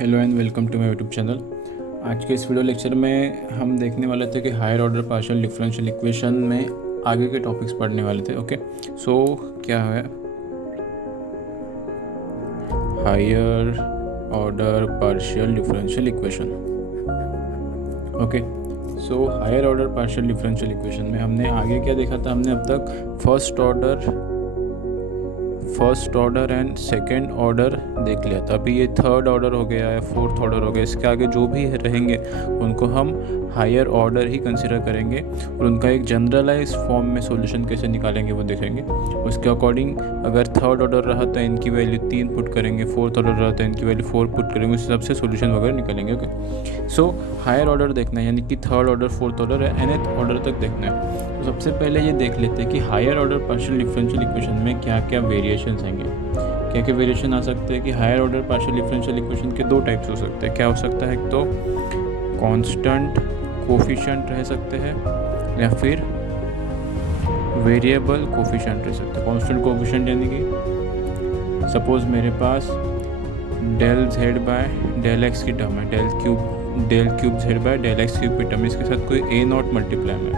Hello and welcome to my YouTube channel. आज के इस वीडियो लेक्चर में हम देखने वाले थे कि higher order partial differential equation में आगे के टॉपिक्स पढ़ने वाले थे। ओके, सो क्या है higher order partial differential equation. Okay, so higher order partial differential equation में हमने आगे क्या देखा था। हमने अब तक first order and second order देख लिया था। अभी ये थर्ड ऑर्डर हो गया है, फोर्थ ऑर्डर हो गया। इसके आगे जो भी रहेंगे उनको हम हायर ऑर्डर ही कंसिडर करेंगे और उनका एक जनरलाइज फॉर्म में सॉल्यूशन कैसे निकालेंगे वो देखेंगे। उसके अकॉर्डिंग अगर थर्ड ऑर्डर रहा तो इनकी वैल्यू 3 पुट करेंगे, फोर्थ ऑर्डर रहा तो इनकी वैल्यू 4 पुट करेंगे, उस हिसाब से सॉल्यूशन वगैरह निकालेंगे। ओके, सो हायर ऑर्डर देखना है, यानी कि थर्ड ऑर्डर, फोर्थ ऑर्डर है, nth ऑर्डर तक देखना है। तो सबसे पहले ये देख लेते हैं कि higher order partial differential equation में क्या क्या वेरिएशंस आएंगे, क्या क्या वेरिएशन आ सकते हैं। कि higher order partial differential equation के दो टाइप्स हो सकते हैं। क्या हो सकता है, एक तो कांस्टेंट कोफिशिएंट रह सकते हैं या फिर वेरिएबल कोफिशिएंट रह सकते हैं। कांस्टेंट कोफिशिएंट यानी कि सपोज मेरे पास del Z by del X की टर्म है, del cube Z by del X cube की टर्म, इसके साथ कोई ए नॉट मल्टीप्लाई में।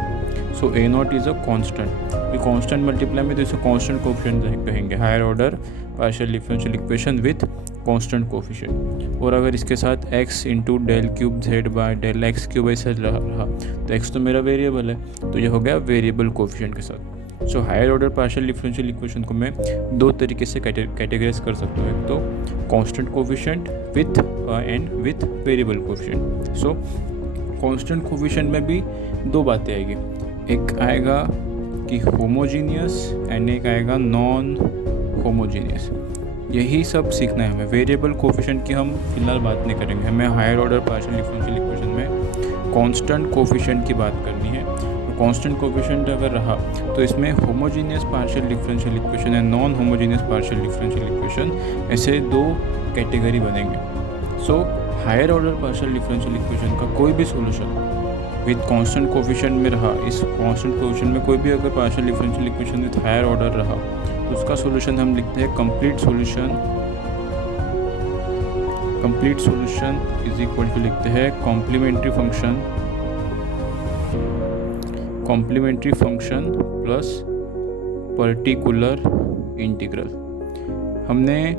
So A naught is a constant. ये कांस्टेंट मल्टीप्लाई में तो इसे कांस्टेंट कोफिशिएंट कहेंगे, higher order partial differential equation with constant coefficient. और अगर इसके साथ x into del cube Z by del X cube ऐसा रहा तो x तो मेरा वेरिएबल है, तो ये हो गया वेरिएबल कोफिशिएंट के साथ। So higher order partial differential equation को मैं दो तरीके से कैटेगराइज कर सकता हूँ। एक तो constant coefficient with variable coefficient. So constant coefficient में भी दो बातें आएगी, एक आएगा कि होमोजीनियस एंड एक आएगा नॉन होमोजीनियस। यही सब सीखना है हमें। वेरिएबल कोफिशिएंट की हम फिलहाल बात नहीं करेंगे, हमें higher order partial differential equation में कांस्टेंट कोफिशिएंट की बात करनी है। तो कांस्टेंट कोफिशिएंट अगर रहा तो इसमें homogeneous partial differential equation and non homogeneous partial differential equation, ऐसे दो कैटेगरी बनेंगे। So higher order partial differential equation का कोई भी सोल्यूशन विद कांस्टेंट कोफिशिएंट में रहा, इस कांस्टेंट कोफिशिएंट में कोई भी अगर partial differential equation with higher order रहा तो उसका सॉल्यूशन हम लिखते हैं complete solution is equal to लिखते हैं complementary function plus particular integral. हमने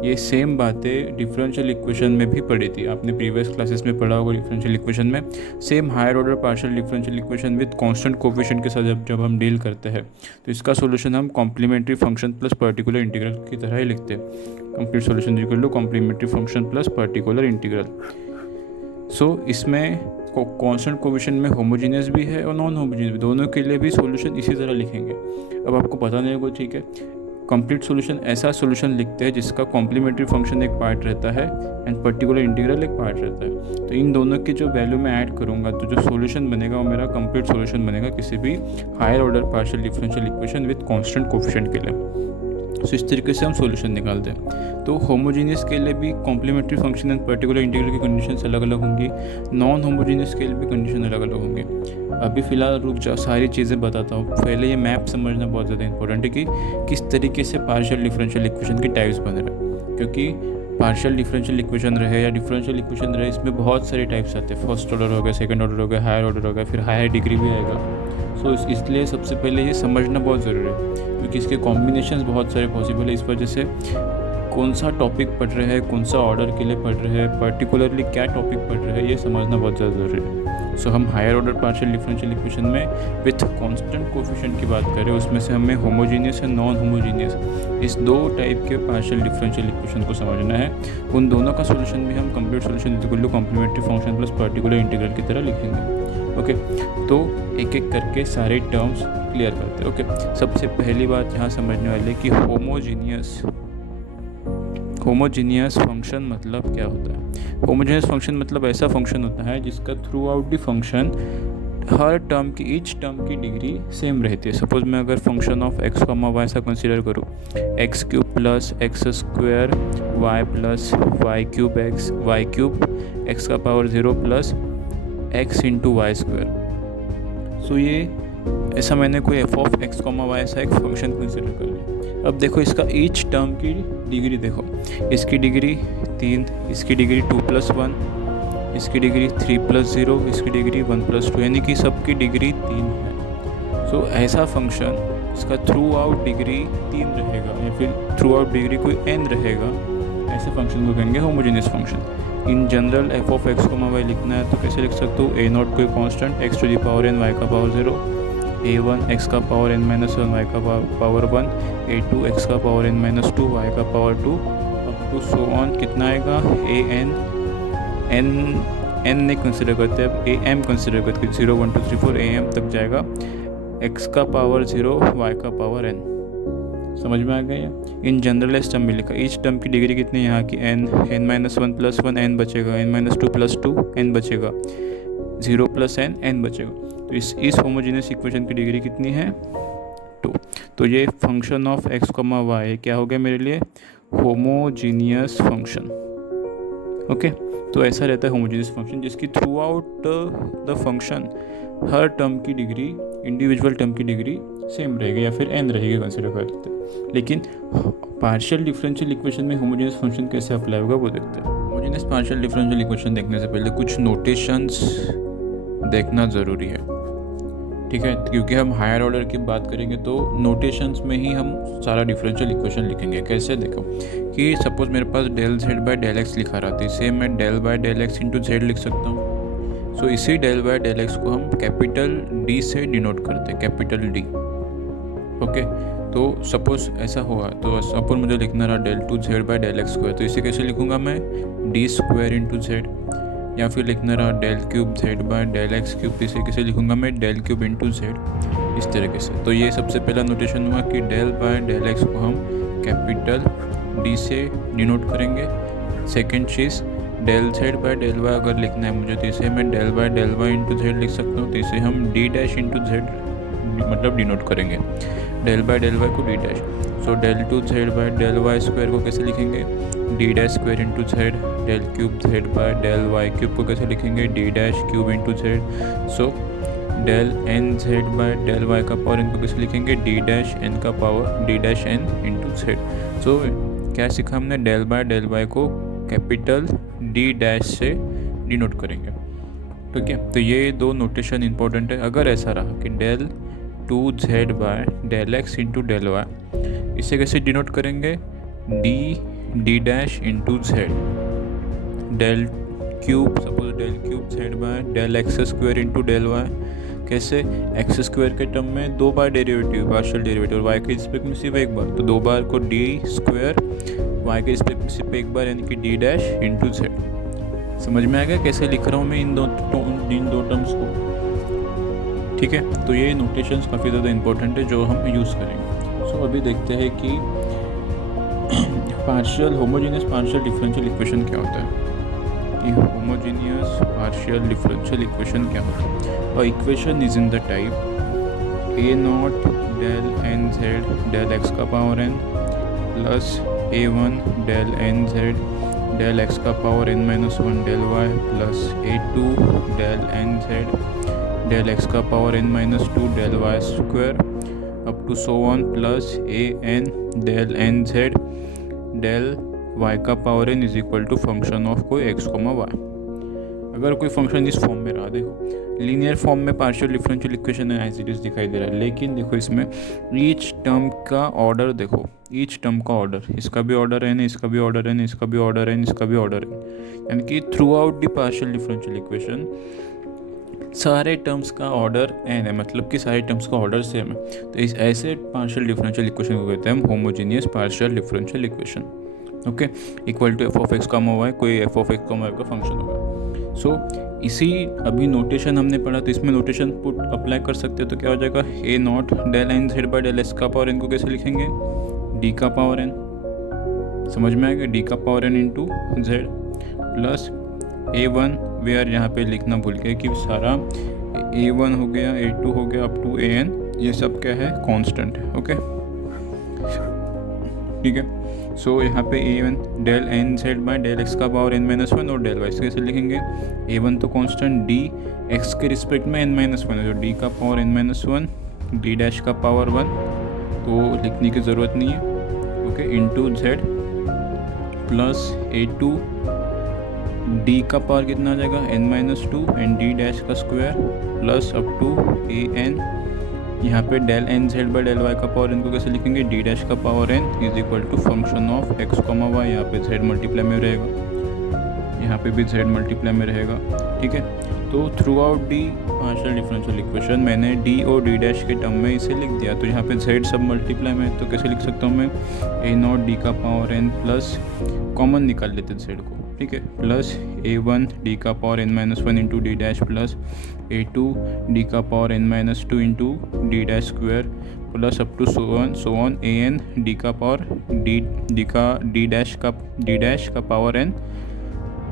ये सेम बातें डिफरेंशियल इक्वेशन में भी पढ़ी थी, आपने प्रीवियस क्लासेस में पढ़ा होगा। डिफरेंशियल इक्वेशन में same higher order partial differential equation with constant coefficient के साथ जब हम डील करते हैं तो इसका सॉल्यूशन हम complementary function plus particular integral की तरह ही लिखते हैं। Complete solution equal to complementary function plus particular integral. So इसमें कांस्टेंट कोफिशिएंट में होमोजीनियस भी है और नॉन होमोजीनियस भी, दोनों के लिए भी सॉल्यूशन इसी तरह लिखेंगे। अब आपको पता नहीं होगा, ठीक है। कंप्लीट सॉल्यूशन ऐसा सॉल्यूशन लिखते हैं जिसका कॉम्प्लीमेंट्री फंक्शन एक पार्ट रहता है एंड पर्टिकुलर इंटीग्रल एक पार्ट रहता है। तो इन दोनों की जो वैल्यू मैं ऐड करूँगा तो जो सॉल्यूशन बनेगा वो मेरा कंप्लीट सॉल्यूशन बनेगा किसी भी higher order partial differential equation with constant coefficient के लिए। सो इस तरीके से हम सॉल्यूशन निकालते हैं। तो होमोजीनियस के लिए भी complementary function and particular integral की कंडीशंस अलग अलग होंगी, नॉन होमोजीनियस के लिए भी कंडीशन अलग अलग होंगे। अभी फ़िलहाल रुक जाओ, सारी चीज़ें बताता हूँ। पहले ये मैप समझना बहुत ज़्यादा इंपॉर्टेंट है कि किस तरीके से पार्शियल डिफरेंशियल इक्वेशन की टाइप्स बन रहे हैं, क्योंकि पार्शियल डिफरेंशियल इक्वेशन रहे या डिफरेंशियल इक्वेशन रहे, इसमें बहुत सारे टाइप्स आते हैं। फर्स्ट ऑर्डर हो गया, सेकंड ऑर्डर हो गया, हायर ऑर्डर हो गया, फिर हायर डिग्री भी आएगा। सो इसलिए सबसे पहले ये समझना बहुत ज़रूरी है, क्योंकि इसके कॉम्बिनेशंस बहुत सारे पॉसिबल है। इस वजह से कौन सा टॉपिक पढ़ रहे हैं, कौन सा ऑर्डर के लिए पढ़ रहे हैं, पर्टिकुलरली क्या टॉपिक पढ़ रहे हैं, ये समझना बहुत ज़्यादा ज़रूरी है। सो हम higher order partial differential equation में विथ कांस्टेंट कोफिशिएंट की बात करें, उसमें से हमें होमोजीनियस एंड नॉन होमोजीनियस इस दो टाइप के पार्शियल डिफरेंशियल इक्वेशन को समझना है। उन दोनों का सॉल्यूशन भी हम complete solution equal to complementary function plus particular integral की तरह लिखेंगे। ओके, तो एक एक करके सारे टर्म्स क्लियर करते हैं। ओके, सबसे पहली बात यहाँ समझने वाले कि होमोजीनियस फंक्शन मतलब क्या होता है। होमोजीनियस फंक्शन मतलब ऐसा फंक्शन होता है जिसका थ्रू आउट द फंक्शन हर टर्म की ईच टर्म की डिग्री सेम रहती है। सपोज मैं अगर function of x comma Y ऐसा कंसिडर करूँ, X cube plus X square Y plus Y cube X का power 0 plus X into Y square. So ये ऐसा मैंने कोई F of x comma Y ऐसा एक फंक्शन कंसिडर कर लिया। अब देखो इसका ईच टर्म की डिग्री देखो, इसकी डिग्री 3, इसकी डिग्री 2+1, इसकी डिग्री 3+0, इसकी डिग्री 1+2, यानी कि सबकी डिग्री 3 है। सो ऐसा फंक्शन इसका थ्रू आउट डिग्री 3 रहेगा या फिर थ्रू आउट डिग्री कोई n रहेगा, ऐसे फंक्शन को कहेंगे homogeneous function. In general F of x को y लिखना है तो कैसे लिख सकते हो, a0 कोई constant x to the power n y का पावर 0, a1 x का पावर n-1 y का पावर 1, a2 x का पावर n-2 y का power 2 up to so on. कितना आएगा, n नहीं कंसिडर करते, अब am कंसिडर करते, 0 1 2 3 4 am तक जाएगा, x का पावर 0 y का पावर n। समझ में आ गया। इन जनरलाइज टर्म में लिखा, ईच टर्म की डिग्री कितनी, यहाँ की n-1 + 1 n बचेगा, n-2 + 2 n बचेगा, 0 + n बचेगा। तो इस होमोजेनियस इक्वेशन की डिग्री कितनी है, 2। तो ये फंक्शन ऑफ x, y क्या हो गया मेरे लिए, होमोजीनियस फंक्शन। ओके, तो ऐसा रहता है होमोजेनियस फंक्शन जिसकी थ्रू आउट द फंक्शन हर टर्म की डिग्री, इंडिविजुअल टर्म की डिग्री सेम रहेगी या फिर n रहेगी कंसिडर करते हैं। लेकिन पार्शियल डिफरेंशियल इक्वेशन में होमोजेनियस फंक्शन कैसे अप्लाई होगा वो देखते हैं। होमोजेनियस पार्शियल डिफरेंशियल इक्वेशन देखने से पहले कुछ नोटेशंस देखना ज़रूरी है, ठीक है, क्योंकि हम हायर ऑर्डर की बात करेंगे तो नोटेशंस में ही हम सारा डिफरेंशियल इक्वेशन लिखेंगे। कैसे, देखो कि सपोज मेरे पास del z by del x लिखा रहा था, इसे मैं del by del x into z लिख सकता हूँ। सो इसी del बाय del x को हम कैपिटल D से डिनोट करते हैं, कैपिटल D। ओके, तो सपोज ऐसा हुआ, तो सपोज मुझे लिखना रहा del 2z by del x square, तो इसे कैसे लिखूँगा मैं, d² इंटू z, या फिर लिखना रहा del cube z by del x cube, तो इसे कैसे लिखूँगा मैं, del क्यूब इंटू z, इस तरीके से। तो ये सबसे पहला नोटेशन हुआ कि del बाय del x को हम कैपिटल D से डिनोट करेंगे। सेकेंड चीज़, del z by del y अगर लिखना है मुझे, तो इसे मैं del by del y into z लिख सकता हूँ, तो इसे हम d' इंटू z मतलब डिनोट करेंगे, del बाय del y को d'। So del 2z by del y square को कैसे लिखेंगे, d' into z। del cube z by del y cube को कैसे लिखेंगे, d' cube into z। So del nz by del y का power n को कैसे लिखेंगे, d' n का power d' n into z। सो क्या सीखा हमने, del बाय del y को कैपिटल d' से डिनोट करेंगे, ठीक है। तो ये दो नोटेशन इंपॉर्टेंट है। अगर ऐसा रहा कि del 2z by del x into del y, इसे कैसे डिनोट करेंगे, d' into z। del cube, suppose del cube z by del x square into del y, कैसे, x स्क्वायर के टर्म में 2 बार डेरिवेटिव, पार्शियल डेरिवेटिव, y के respect में सिर्फ एक बार, तो 2 बार को d², y के रिस्पेक्ट में सिर्फ एक बार, यानी कि d' इंटू z। समझ में आ गया कैसे लिख रहा हूँ मैं इन दो टर्म्स को, ठीक है। तो ये नोटेशंस काफ़ी ज़्यादा इंपॉर्टेंट है जो हम यूज़ करेंगे। सो अभी देखते हैं कि होमोजेनियस पार्शियल डिफरेंशियल इक्वेशन क्या होता है। ये होमोजेनियस पार्शियल डिफरेंशियल इक्वेशन क्या होता है। A equation is in the type a0 del nz del x का power n plus a1 del nz del x का power n-1 del y plus a2 del nz del x का power n-2 del y square up to so on plus an del nz del y का power n is equal to function of कोई x, y। अगर कोई function इस form में रहा, देखो linear form में पार्शियल डिफरेंशियल इक्वेशन है, एज इट इज़ दिखाई दे रहा है, लेकिन देखो इसमें ईच टर्म का ऑर्डर देखो, ईच टर्म का ऑर्डर, इसका भी ऑर्डर n, इसका भी ऑर्डर n, इसका भी ऑर्डर n, इसका भी ऑर्डर n, यानी कि through out the partial differential equation सारे टर्म्स का ऑर्डर n है, मतलब कि सारे टर्म्स का ऑर्डर सेम है। तो इस ऐसे पार्शियल डिफरेंशियल इक्वेशन को कहते हैं हम homogeneous partial differential equation. Okay, equal to F of x comma Y, कोई F of x comma Y का फंक्शन होगा। सो इसी अभी नोटेशन हमने पढ़ा, तो इसमें नोटेशन पुट अप्लाई कर सकते हैं, तो क्या हो जाएगा, a0 del nz by del x का पावर n को कैसे लिखेंगे, d का पावर n, समझ में आएगा, d का power n into z plus a1, where यहाँ पे लिखना भूल गए कि सारा a1 हो गया, a2 हो गया, अप टू an, ये सब क्या है, कांस्टेंट है। ओके, ठीक है। सो यहाँ पे a1 del nz by del x का पावर n-1 और del y से कैसे लिखेंगे, a1 तो कांस्टेंट, d x के रिस्पेक्ट में n-1 है, जो d का पावर n-1, d' का पावर 1, तो लिखने की ज़रूरत नहीं है। Okay, into z plus A2 D का पावर कितना आ जाएगा n-2 एंड डी डैश का square plus up to an। यहाँ पे del n z by del y का पावर इनको कैसे लिखेंगे, डी डैश का power n is equal to function of x comma y. यहाँ पे z मल्टीप्लाई में रहेगा, यहाँ पे भी z मल्टीप्लाई में रहेगा, ठीक है। तो through out D partial differential equation मैंने डी और डी डैश के टर्म में इसे लिख दिया। तो यहाँ पे z सब मल्टीप्लाई में, तो कैसे लिख सकता हूँ मैं, a0 डी का पावर n प्लस कॉमन निकाल लेते z को, ठीक है, प्लस a1 डी का power n-1 into D dash plus a2 D का power n-2 into D dash square plus up to so on an D का power D dash का power n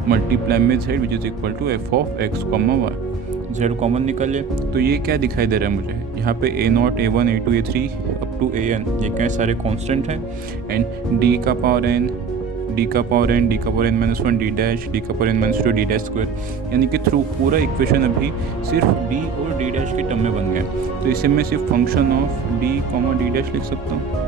multiply में z which is equal to F of x comma Y. z common निकल ले तो ये क्या दिखाई दे रहा है मुझे, यहाँ पे a0 a1 a2 a3 up to an ये क्या सारे कांस्टेंट हैं, एंड d का पावर n डी का power n-1 D dash D का power n-2 D dash square, यानी कि थ्रू पूरा इक्वेशन अभी सिर्फ d और d डैश के टर्म में बन गया। तो इसे मैं सिर्फ function of d comma D dash लिख सकता हूँ।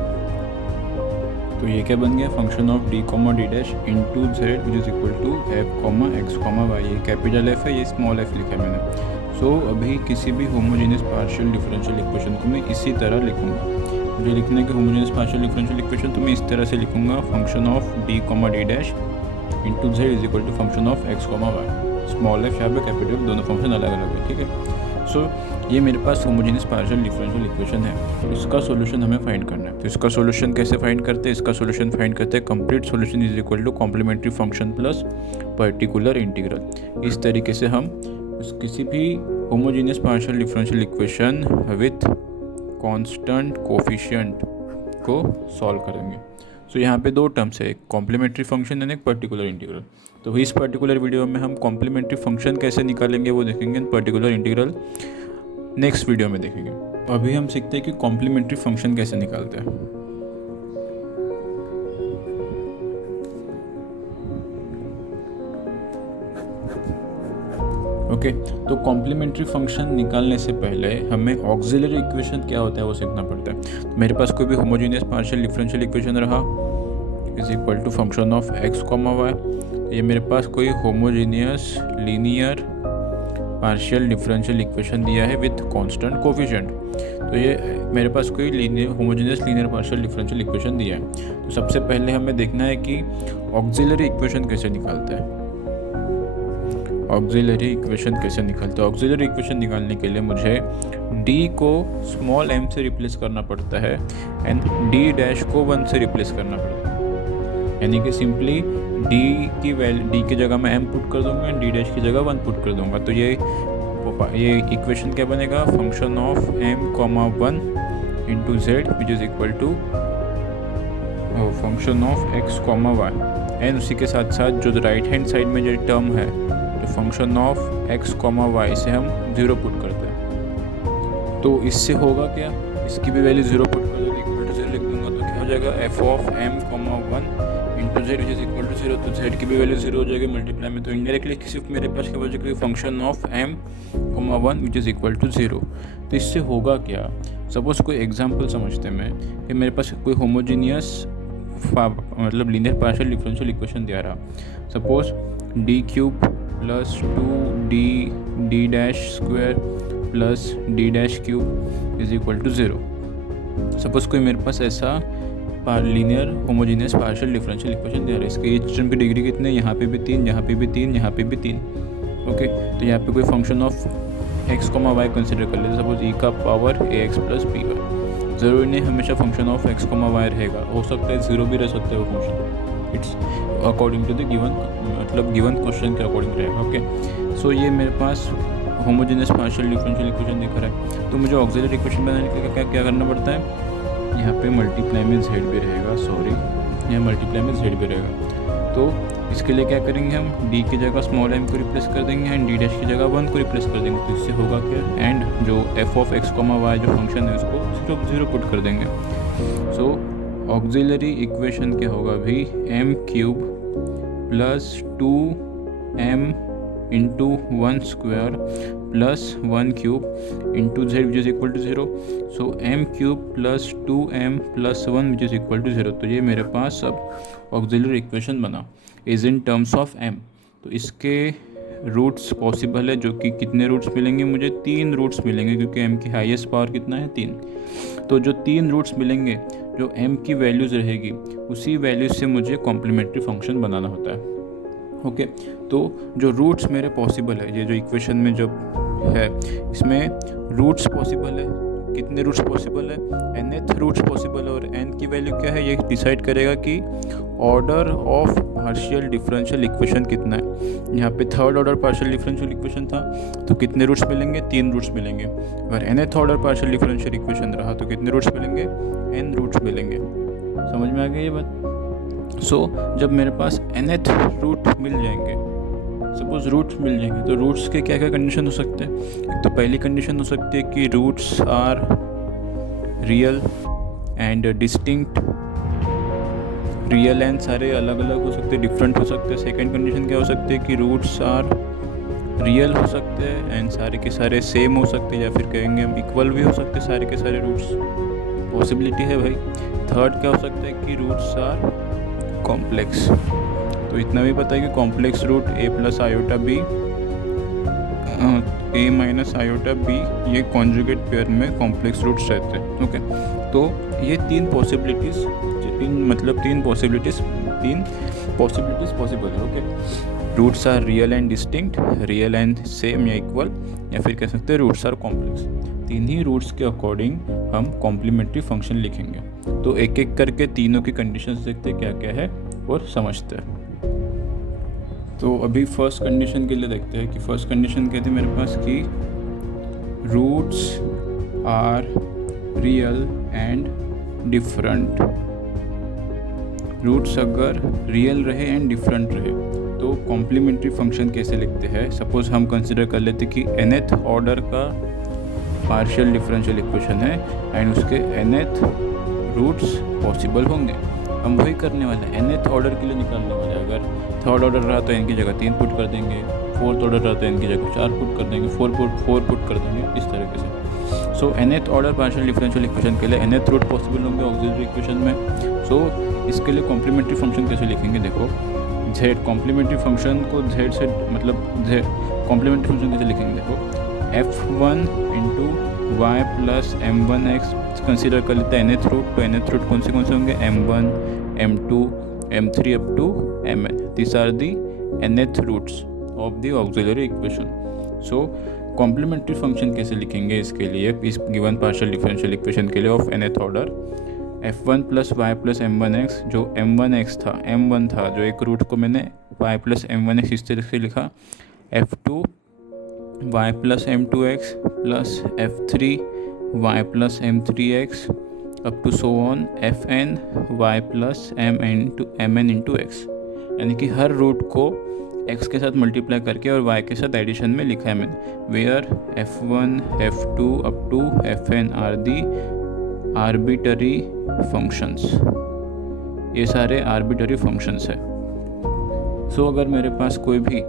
तो ये क्या बन गया, function of d comma D dash into z which is equal to f comma x comma y. ये कैपिटल f है, ये स्मॉल f लिखा है मैंने। सो अभी किसी भी होमोजेनियस पार्शियल डिफरेंशियल इक्वेशन को मैं इसी तरह लिखूंगा। मुझे लिखना है कि होमोजेनियस पार्शियल डिफरेंशियल इक्वेशन तो मैं इस तरह से लिखूंगा, function of d comma D dash into z is equal to function of x comma y. Small f यहाँ पे कैपिटल, दोनों फंक्शन अलग अलग है, ठीक है। सो ये मेरे पास होमोजेनियस पार्शियल डिफरेंशियल इक्वेशन है, इसका सॉल्यूशन हमें फाइंड करना है। तो इसका सॉल्यूशन कैसे फाइंड करते हैं, इसका सॉल्यूशन फाइंड करते हैं complete solution is equal to complementary function plus particular integral. इस तरीके से हम किसी भी homogeneous partial differential equation with constant coefficient को सॉल्व करेंगे। सो यहाँ पे दो टर्म्स है, एक कॉम्प्लीमेंट्री फंक्शन एंड एक पर्टिकुलर इंटीग्रल। तो इस पर्टिकुलर वीडियो में हम कॉम्प्लीमेंट्री फंक्शन कैसे निकालेंगे वो देखेंगे, पर्टिकुलर इंटीग्रल नेक्स्ट वीडियो में देखेंगे। अभी हम सीखते हैं कि कॉम्प्लीमेंट्री फंक्शन कैसे निकालते हैं। ओके, तो कॉम्प्लीमेंट्री फंक्शन निकालने से पहले हमें ऑक्सिलरी इक्वेशन क्या होता है वो सीखना पड़ता है। तो मेरे पास कोई भी होमोजेनियस पार्शियल डिफरेंशियल इक्वेशन रहा is equal to function of x comma y. ये मेरे पास कोई homogeneous linear partial differential equation दिया है विथ कांस्टेंट कोफिशिएंट। तो ये मेरे पास कोई homogeneous linear partial differential equation दिया है। तो सबसे पहले हमें देखना है कि ऑक्सिलरी इक्वेशन कैसे निकालते हैं। ऑक्सिलरी इक्वेशन कैसे निकालते हैं, ऑक्सिलरी इक्वेशन निकालने के लिए मुझे d को स्मॉल m से रिप्लेस करना पड़ता है एंड d डैश को 1 से रिप्लेस करना पड़ता है। यानी कि सिंपली d की जगह मैं m पुट कर दूंगा एंड d डैश की जगह 1 पुट कर दूंगा। तो ये इक्वेशन क्या बनेगा, function of m comma 1 into z which is equal to function of x comma y. And उसी के साथ साथ जो राइट हैंड साइड में जो टर्म है तो function of x comma y से हम 0 पुट करते हैं। तो इससे होगा क्या, इसकी भी वैल्यू 0 पुट कर दो, इक्वल टू 0 लिख दूंगा तो क्या हो जाएगा, f of m comma 1 into z which is equal to 0। तो z की भी वैल्यू 0 हो जाएगी मल्टीप्लाई में। तो इनडायरेक्टली सिर्फ मेरे पास क्या बचेगा, function of m comma 1 which is equal to 0। तो इससे होगा क्या, सपोज कोई एग्जाम्पल समझते हैं कि मेरे पास कोई होमोजीनियस मतलब लीनियर पार्शियल डिफरेंशियल इक्वेशन दिया रहा, suppose D cube plus 2 D dash square plus D dash cube is equal to 0। Suppose कोई मेरे पास ऐसा linear homogeneous partial differential equation दिया रहा है, इसके एच टर्म की डिग्री कितने, यहाँ पे भी 3, यहाँ पे भी 3, यहाँ पे भी 3। ओके, तो यहाँ पे कोई function of x comma y consider कर लेते, सपोज ई का power a x plus b y. ज़रूरी नहीं हमेशा function of x comma y रहेगा, हो सकता है 0 भी रह सकता है वो function, it's according to the given question के अकॉर्डिंग रहेगा। ओके, सो ये मेरे पास होमोजेनियस पार्शियल डिफरेंशियल इक्वेशन दिख रहा है। तो मुझे ऑक्सिलरी इक्वेशन बनाने के लिए क्या करना पड़ता है, यहाँ पे मल्टीप्लाई में z भी रहेगा, यहाँ मल्टीप्लाई में z भी रहेगा। तो इसके लिए क्या करेंगे, हम d की जगह स्मॉल m को रिप्लेस कर देंगे एंड d डैश की जगह 1 को रिप्लेस कर देंगे। तो इससे होगा क्या, एंड जो f of x comma y जो फंक्शन है उसको 0 पुट कर देंगे। सो ऑक्सिलरी इक्वेशन क्या होगा अभी, m cube plus 2m into 1 square plus 1 cube into z which is equal to 0. So m cube plus 2m plus 1 which is equal to 0. तो ये मेरे पास अब ऑक्सिलरी इक्वेशन बना is in terms of m. तो इसके roots possible है, जो कि कितने रूट्स मिलेंगे मुझे, 3 रूट्स मिलेंगे, क्योंकि m की हाईएस्ट पावर कितना है 3. तो जो 3 रूट्स मिलेंगे, जो m की वैल्यूज़ रहेगी उसी वैल्यूज़ से मुझे कॉम्प्लीमेंट्री फंक्शन बनाना होता है. ओके. तो जो रूट्स मेरे पॉसिबल है, ये जो इक्वेशन में जब है इसमें रूट्स पॉसिबल है, कितने रूट्स पॉसिबल है, nth रूट्स पॉसिबल है. और n की वैल्यू क्या है, ये डिसाइड करेगा कि order of partial differential equation कितना है. यहाँ पे third order partial differential equation था, तो कितने रूट्स मिलेंगे, 3 रूट्स मिलेंगे. अगर nth order partial differential equation रहा तो कितने रूट्स मिलेंगे, n रूट्स मिलेंगे. समझ में आ गई ये बात. सो जब मेरे पास nth रूट मिल जाएंगे, सपोज रूट्स मिल जाएंगे, तो रूट्स के क्या क्या कंडीशन हो सकते हैं. एक तो पहली कंडीशन हो सकती है कि roots are real and distinct. Real and सारे अलग अलग हो सकते हैं, डिफरेंट हो सकते हैं. सेकंड कंडीशन क्या हो सकती है कि रूट्स आर रियल हो सकते हैं एंड सारे के सारे सेम हो सकते हैं, या फिर कहेंगे हम इक्वल भी हो सकते हैं सारे के सारे रूट्स. पॉसिबिलिटी है भाई. थर्ड क्या हो सकता है कि रूट्स आर कॉम्प्लेक्स. तो इतना भी पता है कि complex root a plus iota b, a minus iota b, ये कॉन्जुगेट पेयर में कॉम्प्लेक्स रूट्स रहते हैं. ओके. तो ये 3 पॉसिबिलिटीज़ पॉसिबल है. Okay. Roots are real and distinct, real and same या इक्वल, या फिर कह सकते हैं रूट्स आर कॉम्प्लेक्स. 3 ही रूट्स के अकॉर्डिंग हम कॉम्प्लीमेंट्री फंक्शन लिखेंगे. तो एक एक करके तीनों की कंडीशंस देखते हैं क्या क्या है और समझते हैं. तो अभी फर्स्ट कंडीशन के लिए देखते हैं कि फर्स्ट कंडीशन कहते हैं मेरे पास कि roots are real and different. Roots अगर रियल रहे एंड डिफरेंट रहे तो कॉम्प्लीमेंट्री फंक्शन कैसे लिखते हैं. सपोज हम कंसिडर कर लेते कि nth ऑर्डर का पार्शियल डिफरेंशियल इक्वेशन है एंड उसके nth रूट्स पॉसिबल होंगे. हम वही करने वाले हैं, nth ऑर्डर के लिए निकालने वाले हैं. अगर थर्ड ऑर्डर रहा तो n की जगह 3 पुट कर देंगे, फोर्थ ऑर्डर रहा तो n की जगह 4 पुट कर देंगे, 4 पुट कर देंगे, इस तरीके से. सो nth order partial differential equation के लिए nth रूट पॉसिबल होंगे ऑक्सिलरी इक्वेशन में. सो इसके लिए कॉम्प्लीमेंट्री फंक्शन कैसे लिखेंगे, देखो z कॉम्प्लीमेंट्री फंक्शन को z से मतलब z कॉम्प्लीमेंट्री फंक्शन कैसे लिखेंगे, देखो f1 into y plus m1x consider कर लेते हैं nth रूट. तो nth रूट कौन से होंगे, m1, m2, m3 up to mn. This are the nth roots of the auxiliary equation. So complementary function कैसे लिखेंगे इसके लिए, इस गिवन पार्शियल डिफरेंशियल इक्वेशन के लिए of nth order, f1 plus y plus m1x, जो m1x था, m1 था, जो एक रूट को मैंने y प्लस m1x इस तरह से लिखा, f2 y plus m2x plus f3 y plus m3x up to so on fn y plus mn into x. यानी कि हर रूट को x के साथ मल्टीप्लाई करके और y के साथ एडिशन में लिखा है मैंने. Where f1 f2 up to fn are the arbitrary functions. ये सारे आर्बिटरी फंक्शंस है. सो अगर मेरे पास कोई भी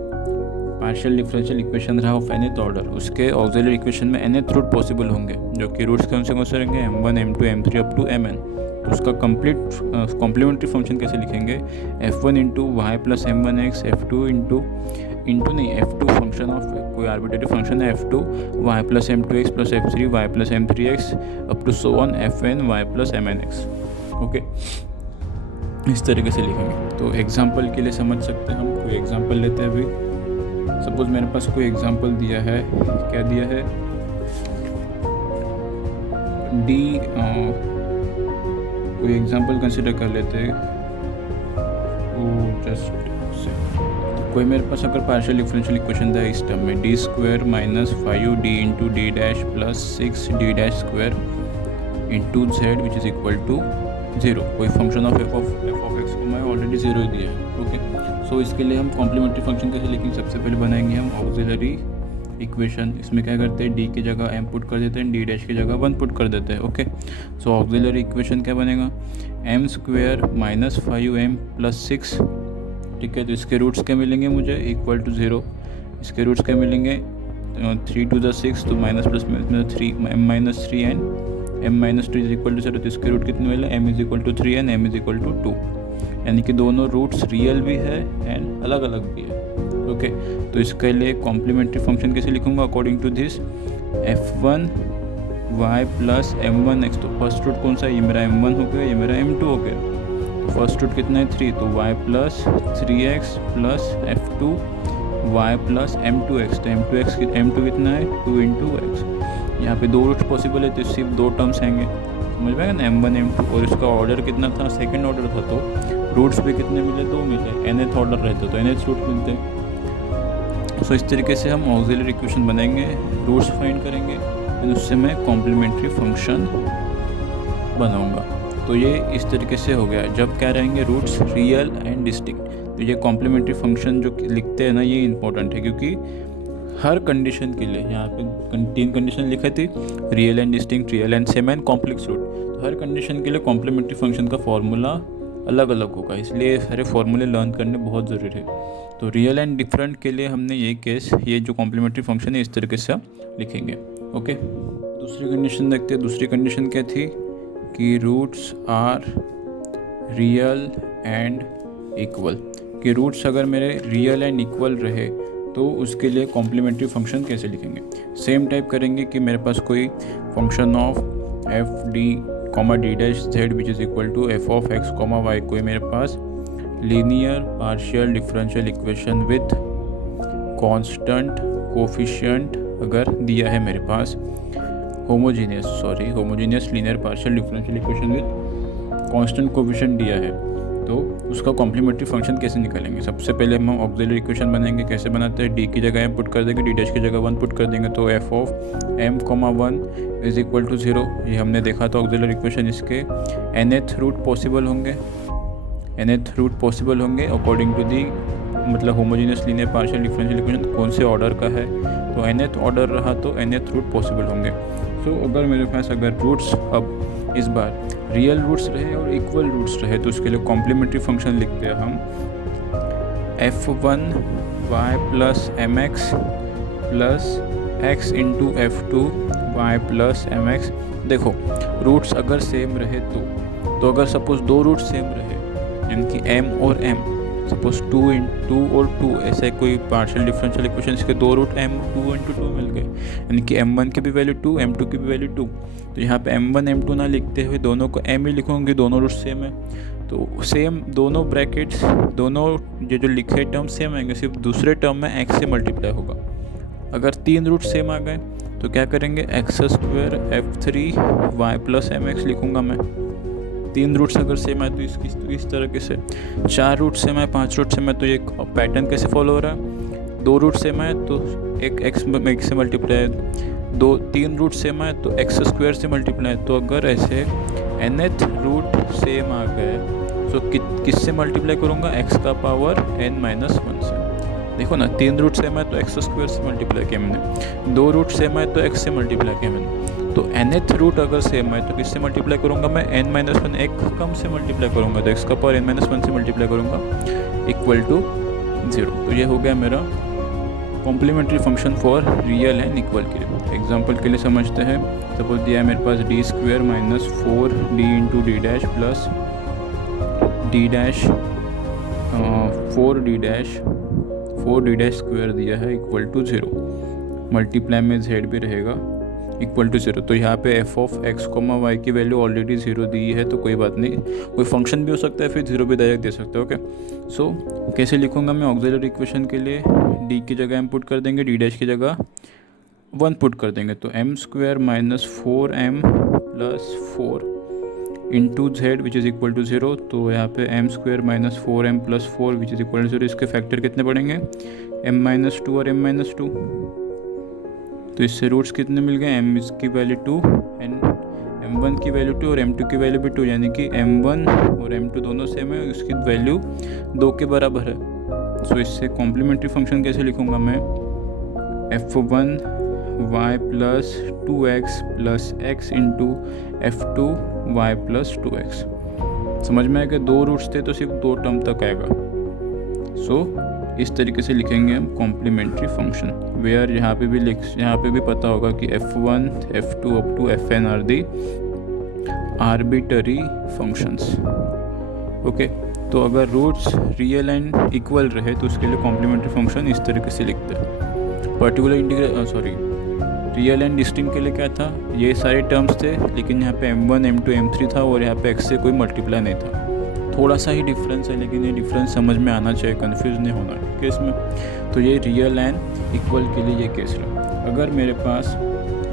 पार्शियल डिफरेंशियल इक्वेशन रहा ऑफ nth ऑर्डर, उसके ऑक्सिलरी इक्वेशन में nth रूट पॉसिबल होंगे, जो कि रूट्स कौन से रहेंगे, m1 m2 m3 up to mn. तो उसका कॉम्प्लीमेंट्री फंक्शन कैसे लिखेंगे, f1 into y plus m1x, f2 f2 function of कोई आर्बिट्रेरी फंक्शन है f2 y plus m2x plus f3 y plus m3x up to so on fn y plus mnx. Okay, इस तरीके से लिखेंगे. तो example के लिए समझ सकते हैं हम. कोई एग्जांपल लेते हैं. अभी सपोज मेरे पास कोई एग्जांपल दिया है, क्या दिया है, कोई एग्जांपल कंसिडर कर लेते हैं. कोई मेरे पास अगर पार्शियल डिफरेंशियल इक्वेशन था इस टर्म में D square minus 5d into D dash plus 6d dash square into z which is equal to 0. कोई function of f of x को मैं ऑलरेडी 0 दिया है. ओके. सो इसके लिए हम कॉम्प्लीमेंट्री फंक्शन कैसे लिखेंगे, सबसे पहले बनाएंगे हम ऑक्सिलरी इक्वेशन. इसमें क्या करते हैं, डी की जगह m पुट कर देते हैं, डी डैश की जगह 1 पुट कर देते हैं. ओके. सो ऑक्सिलरी इक्वेशन क्या बनेगा, m square minus 5m plus 6. ठीक है. तो इसके रूट्स क्या मिलेंगे मुझे, इक्वल टू 0. इसके रूट्स क्या मिलेंगे, 3 to the 6 तो माइनस प्लस में 3 m-3 and m-2 is equal to 0, तो इसके रूट कितने मिले, m is equal to 3 and m is equal to 2, यानी कि दोनों रूट्स रियल भी है एंड अलग अलग भी है। ओके तो इसके लिए कॉम्प्लीमेंट्री फंक्शन कैसे लिखूंगा, according to this f1 y plus m1x, तो फर्स्ट रूट कौन सा है, ये मेरा m1 हो गया, ये मेरा m2 हो गया, तो फर्स्ट रूट कितना है 3, तो y plus 3x plus f2 y plus m2x, तो m2 कितना है 2 इंटू एक्स, यहाँ पे दो रूट्स पॉसिबल है तो सिर्फ दो टर्म्स आएंगे, समझ में आएगा ना, m1 m2, और इसका ऑर्डर कितना था, सेकंड ऑर्डर था, तो रूट्स भी कितने मिले, दो मिले, nth ऑर्डर रहते तो nth रूट मिलते। सो इस तरीके से हम ऑक्सिलरी इक्वेशन बनाएंगे, रूट्स फाइंड करेंगे एंड उससे मैं कॉम्प्लीमेंट्री फंक्शन बनाऊंगा। तो ये इस तरीके से हो गया। जब क्या रहेंगे रूट्स रियल एंड डिस्टिंक्ट, तो ये कॉम्प्लीमेंट्री फंक्शन जो लिखते हैं ना, ये इंपॉर्टेंट है, क्योंकि हर कंडीशन के लिए यहाँ पे 3 कंडीशन लिखी थी, real and distinct, real and same and complex root, तो हर कंडीशन के लिए कॉम्प्लीमेंट्री फंक्शन का फॉर्मूला अलग अलग होगा, इसलिए सारे फॉर्मूले लर्न करने बहुत ज़रूरी है। तो रियल एंड डिफरेंट के लिए हमने ये केस, ये जो कॉम्प्लीमेंट्री फंक्शन है इस तरीके से लिखेंगे। ओके दूसरी कंडीशन देखते हैं। दूसरी कंडीशन क्या थी कि roots are real and equal, कि रूट्स अगर मेरे रियल एंड इक्वल रहे तो उसके लिए कॉम्प्लीमेंट्री फंक्शन कैसे लिखेंगे। सेम टाइप करेंगे कि मेरे पास कोई function of F D comma D dash Z which is equal to F of x comma Y, कोई मेरे पास linear partial differential equation with constant coefficient अगर दिया है मेरे पास, homogeneous linear partial differential equation with constant coefficient दिया है, तो उसका कॉम्प्लीमेंट्री फंक्शन कैसे निकालेंगे। सबसे पहले हम ऑक्सिलरी इक्वेशन बनाएंगे। कैसे बनाते हैं, डी की जगह m पुट कर देंगे, डी डैश की जगह 1 पुट कर देंगे, तो f of m, 1 is equal to 0, ये हमने देखा था ऑक्सिलरी इक्वेशन। इसके nth रूट पॉसिबल होंगे अकॉर्डिंग टू दी, मतलब homogeneous linear partial differential equation कौन से ऑर्डर का है, तो nth ऑर्डर रहा तो nth रूट पॉसिबल होंगे। सो अगर मेरे पास अगर रूट्स अब इस बार रियल रूट्स रहे और इक्वल रूट्स रहे, तो उसके लिए कॉम्प्लीमेंट्री फंक्शन लिखते हैं हम f1 y plus mx plus x into f2 y plus mx। देखो रूट्स अगर सेम रहे तो अगर सपोज दो रूट्स सेम रहे, यानी कि m और m, सपोज 2 और 2, ऐसा कोई पार्शियल डिफरेंशियल इक्वेशन, इसके दो रूट m2 इंटू 2 मिल गए, यानी कि m1 की भी वैल्यू 2, m2 की भी वैल्यू 2, तो यहाँ पे m1 m2 ना लिखते हुए दोनों को m ही लिखूंगी, दोनों रूट सेम है, तो सेम दोनों ब्रैकेट्स, दोनों ये जो लिखे टर्म सेम आएंगे, सिर्फ दूसरे टर्म में x से मल्टीप्लाई होगा। अगर 3 रूट सेम आ गए तो क्या करेंगे, x² f3 y plus mx लिखूंगा मैं। 3 रूट्स अगर सेम है तो इस तरीके से, 4 रूट सेम है, 5 रूट सेम है, तो ये पैटर्न कैसे फॉलो हो रहा है, 2 रूट सेम है तो एक x से मल्टीप्लाई है, 3 रूट सेम है तो x² से मल्टीप्लाई है, तो अगर ऐसे nth रूट सेम आ गए तो किससे मल्टीप्लाई करूँगा, x का पावर n-1 से। देखो ना, 3 रूट सेम है तो x² से मल्टीप्लाई किया मैंने, 2 रूट सेम है तो x से मल्टीप्लाई किया मैंने, तो nth रूट अगर सेम है तो किससे मल्टीप्लाई करूँगा मैं, n-1, एक कम से मल्टीप्लाई करूँगा, तो x का पावर n-1 से मल्टीप्लाई करूँगा इक्वल टू 0। तो ये हो गया मेरा complementary function for real and equal के लिए। एग्जांपल के लिए समझते हैं, सपोज दिया है मेरे पास d² minus 4d into D dash plus D dash 4d dash square दिया है इक्वल टू 0, मल्टीप्लाई में z भी रहेगा इक्वल टू 0। तो यहाँ पे f ऑफ x, y की वैल्यू ऑलरेडी 0 दी है, तो कोई बात नहीं, कोई फंक्शन भी हो सकता है, फिर 0 भी डायरेक्ट दे सकते हैं। ओके सो कैसे लिखूँगा मैं ऑक्सिलरी इक्वेशन के लिए, d की जगह m पुट कर देंगे, d डैश की जगह 1 पुट कर देंगे, तो m² minus 4m plus 4 into z which is equal to 0, तो यहाँ पे m² minus 4m plus 4 which is equal to 0, इसके फैक्टर कितने पड़ेंगे, m-2 और m-2, तो इससे रूट्स कितने मिल गए, m की वैल्यू 2 एंड m1 की वैल्यू 2 और m2 की वैल्यू भी 2, यानी कि m1 और m2 दोनों सेम है, उसकी वैल्यू 2 के बराबर है। सो इससे कॉम्प्लीमेंट्री फंक्शन कैसे लिखूँगा मैं, f1 y plus 2x plus x into f2 y plus 2x। समझ में आएगा, 2 रूट्स थे तो सिर्फ 2 टर्म तक आएगा। सो इस तरीके से लिखेंगे हम कॉम्प्लीमेंट्री फंक्शन, वेयर यहाँ पे भी पता होगा कि f1, f2 up to fn are the arbitrary functions. Okay, तो अगर रूट्स रियल एंड इक्वल रहे तो उसके लिए कॉम्प्लीमेंट्री फंक्शन इस तरीके से लिखते हैं। Particular integral real and distinct के लिए क्या था, ये सारे टर्म्स थे, लेकिन यहाँ पे m1, m2, m3 था और यहाँ पे x से कोई मल्टीप्लाई नहीं था। थोड़ा सा ही डिफरेंस है, लेकिन ये डिफरेंस समझ में आना चाहिए, कंफ्यूज नहीं होना ठीक है इसमें। तो ये रियल एंड इक्वल के लिए ये केस रहा। अगर मेरे पास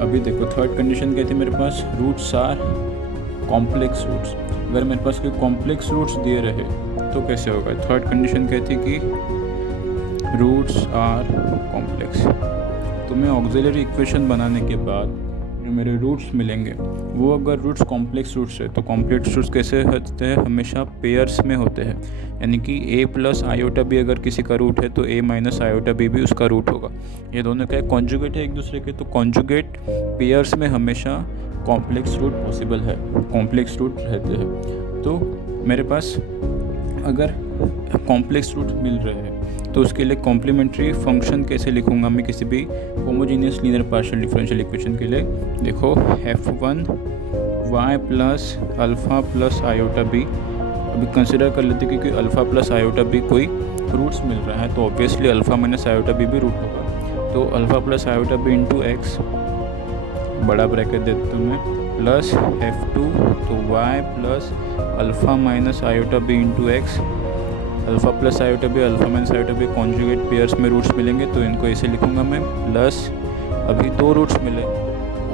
अभी देखो थर्ड कंडीशन क्या थी, मेरे पास रूट्स आर कॉम्प्लेक्स रूट्स। अगर मेरे पास कोई कॉम्प्लेक्स रूट्स दिए रहे तो कैसे होगा। थर्ड कंडीशन कहती कि रूट्स आर कॉम्प्लेक्स। तो मैं ऑक्सिलरी इक्वेशन बनाने के बाद जो मेरे रूट्स मिलेंगे वो अगर रूट्स कॉम्प्लेक्स रूट्स है तो कॉम्प्लेक्स रूट्स कैसे होते हैं, हमेशा पेयर्स में होते हैं। यानी कि a प्लस आयोटा बी अगर किसी का रूट है तो a माइनस आयोटा बी भी उसका रूट होगा। ये दोनों क्या है, कॉन्जुगेट है एक दूसरे के, तो कॉन्जुगेट पेयर्स में हमेशा कॉम्प्लेक्स रूट पॉसिबल है, कॉम्प्लेक्स रूट रहते हैं। तो मेरे पास अगर कॉम्प्लेक्स रूट मिल रहे हैं तो उसके लिए कॉम्प्लीमेंट्री फंक्शन कैसे लिखूंगा मैं किसी भी homogeneous linear partial differential equation के लिए। देखो f1 y plus alpha plus iota b, अभी कंसिडर कर लेते क्योंकि अल्फ़ा प्लस आयोटा बी कोई रूट्स मिल रहा है तो obviously alpha minus iota b भी रूट होगा। तो alpha plus iota b into x, बड़ा ब्रैकेट देता हूँ मैं, प्लस f2 तो y plus alpha minus iota b into x. Alpha plus iota b, alpha minus iota b conjugate pairs में roots मिलेंगे तो इनको ऐसे लिखूंगा मैं, प्लस अभी दो रूट्स मिले,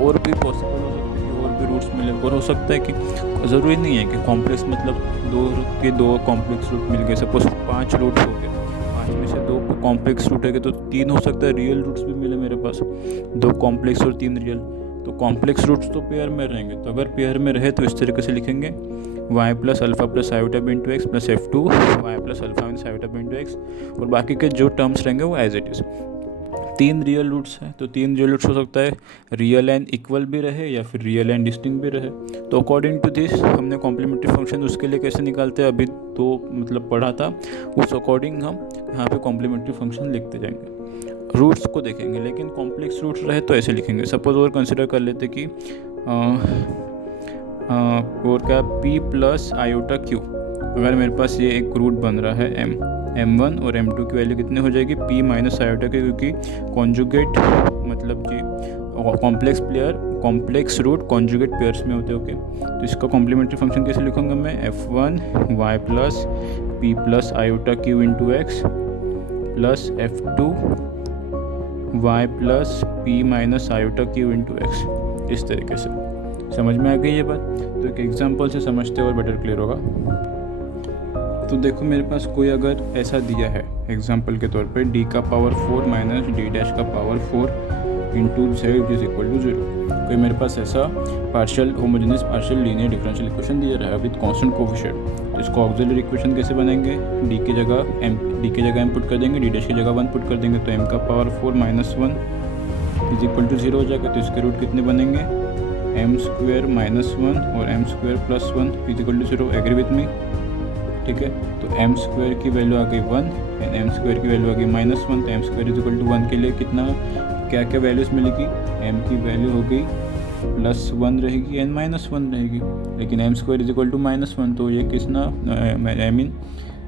और भी पॉसिबल हो सकता है कि और भी रूट्स मिले, और हो सकता है कि ज़रूरी नहीं है कि कॉम्प्लेक्स मतलब दो कॉम्प्लेक्स रूट मिल गए। सपोज 5 रूट हो गए, 5 में से 2 को कॉम्प्लेक्स रूट है तो 3 हो सकता है रियल रूट्स भी मिले मेरे पास, 2 कॉम्प्लेक्स और 3 रियल। तो कॉम्प्लेक्स रूट्स तो पेयर में रहेंगे, तो अगर पेयर में रहे तो इस तरीके से लिखेंगे y plus alpha plus iota b into x plus f2 y plus alpha minus iota b into x, और बाकी के जो टर्म्स रहेंगे वो as it is. 3 real roots हैं तो 3 रियल रूट्स हो सकता है रियल एंड इक्वल भी रहे या फिर रियल एंड डिस्टिंक्ट भी रहे। तो अकॉर्डिंग टू दिस हमने कॉम्प्लीमेंट्री फंक्शन उसके लिए कैसे निकालते हैं अभी तो मतलब पढ़ा था, उस अकॉर्डिंग हम यहाँ पे कॉम्प्लीमेंट्री फंक्शन लिखते जाएंगे। रूट्स को देखेंगे, लेकिन कॉम्प्लेक्स रूट्स रहे तो ऐसे लिखेंगे। सपोज और कंसिडर कर लेते कि और क्या p प्लस आयोटा q, अगर मेरे पास ये एक रूट बन रहा है m1 और m2 की वैल्यू कितनी हो जाएगी p माइनस आयोटा की, क्योंकि कॉन्जुगेट मतलब कि कॉम्प्लेक्स रूट कॉन्जुगेट पेयर्स में होते हैं। ओके, तो इसका कॉम्प्लीमेंट्री फंक्शन कैसे लिखूंगा मैं, f1 y plus p plus iota q into x plus f2 y plus p minus iota q into x. इस तरीके से समझ में आ गई ये बात। तो एक एग्जांपल से समझते और बेटर क्लियर होगा। तो देखो मेरे पास कोई अगर ऐसा दिया है एग्जांपल के तौर पे d का पावर 4 माइनस d डैश का power 4 into z is equal to 0। कोई मेरे पास ऐसा partial homogeneous partial linear differential equation दिया रहा है विद कांस्टेंट कोफिशिएंट। तो इसको ऑक्सिलरी इक्वेशन कैसे बनाएंगे, d की जगह m पुट कर देंगे, d डैश की जगह 1 पुट कर देंगे, तो m का power 4 minus 1 is equal to 0 हो जाएगा। तो इसके रूट कितने बनेंगे, m स्क्वायर माइनस 1 और m square plus 1 is equal to 0। Agree with me, ठीक है। तो m स्क्वायर की वैल्यू आ गई 1 एंड m स्क्वायर की वैल्यू आ गई माइनस 1। तो m square is equal to 1 के लिए कितना क्या क्या वैल्यूज़ मिलेगी, m की वैल्यू हो गई प्लस 1 रहेगी एंड माइनस 1 रहेगी, लेकिन m square is equal to minus 1, तो ये कितना आई मीन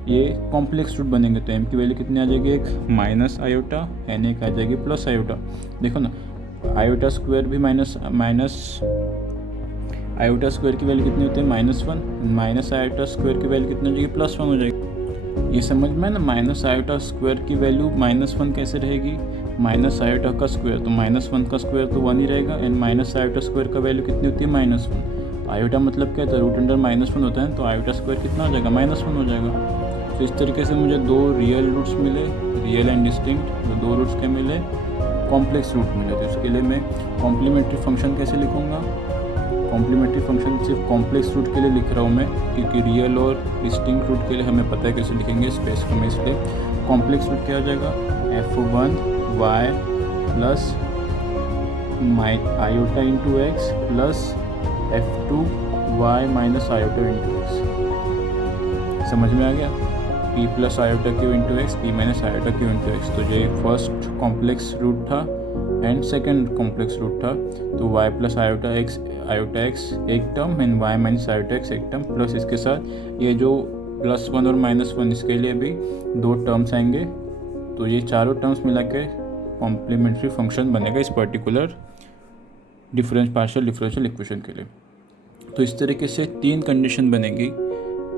ये कॉम्प्लेक्स रूट बनेंगे। तो m की वैल्यू कितनी आ जाएगी, एक माइनस आयोटा एंड एक आ जाएगी प्लस आयोटा। देखो ना, आयोटा स्क्वायर भी माइनस आयोटा स्क्वायर की वैल्यू कितनी होती है, -1, माइनस आयोटा स्क्वायर की वैल्यू कितनी हो जाएगी, +1 हो जाएगी। ये समझ में ना, माइनस आयोटा स्क्वायर की वैल्यू -1 कैसे रहेगी, माइनस आयोटा का स्क्वायर, तो -1 का स्क्वायर तो 1 ही रहेगा एंड माइनस आयोटा स्क्वायर का वैल्यू कितनी होती है, -1। आयोटा मतलब क्या था, रूट अंडर -1 होता है, तो आयोटा स्क्वायर कितना हो जाएगा, -1 हो जाएगा। तो इस तरीके से मुझे 2 रियल रूट्स मिले, रियल एंड डिस्टिंक्ट, 2 रूट्स के मिले, कॉम्प्लेक्स रूट मिले। तो इसके लिए मैं कॉम्प्लीमेंट्री फंक्शन कैसे लिखूँगा, कॉम्प्लीमेंट्री फंक्शन सिर्फ कॉम्प्लेक्स रूट के लिए लिख रहा हूँ मैं, क्योंकि रियल और डिस्टिंक्ट रूट के लिए हमें पता है कैसे लिखेंगे, स्पेस कम है इसलिए। कॉम्प्लेक्स रूट क्या हो जाएगा, f1 y plus iota into x plus f2 y minus iota into x. समझ में आ गया। P plus iota Q into x, P minus iota Q into x. तो ये फर्स्ट कॉम्प्लेक्स रूट था एंड सेकंड कॉम्प्लेक्स रूट था। तो y plus iota x एक term and y minus iota x एक टर्म, प्लस इसके साथ ये जो +1 और -1 इसके लिए भी 2 टर्म्स आएंगे। तो ये चारों टर्म्स मिला के कॉम्प्लीमेंट्री फंक्शन बनेगा इस पर्टिकुलर पार्शियल डिफरेंशियल इक्वेशन के लिए। तो इस तरीके से 3 कंडीशन बनेगी,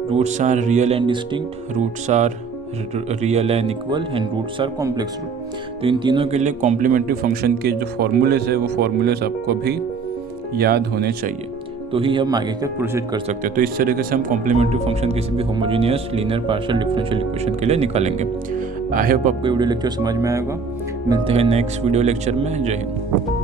roots are real and distinct, roots are real and equal and roots are complex root. तो इन तीनों के लिए कॉम्प्लीमेंट्री फंक्शन के जो फॉर्मूलेज है वो फॉर्मूलेज आपको भी याद होने चाहिए, तो ही हम आगे का प्रोसीड कर सकते हैं। तो इस तरीके से हम कॉम्प्लीमेंट्री फंक्शन किसी भी homogeneous linear partial differential equation के लिए निकालेंगे। आई होप आपको वीडियो लेक्चर समझ में आएगा। मिलते हैं नेक्स्ट वीडियो लेक्चर में। जय हिंद।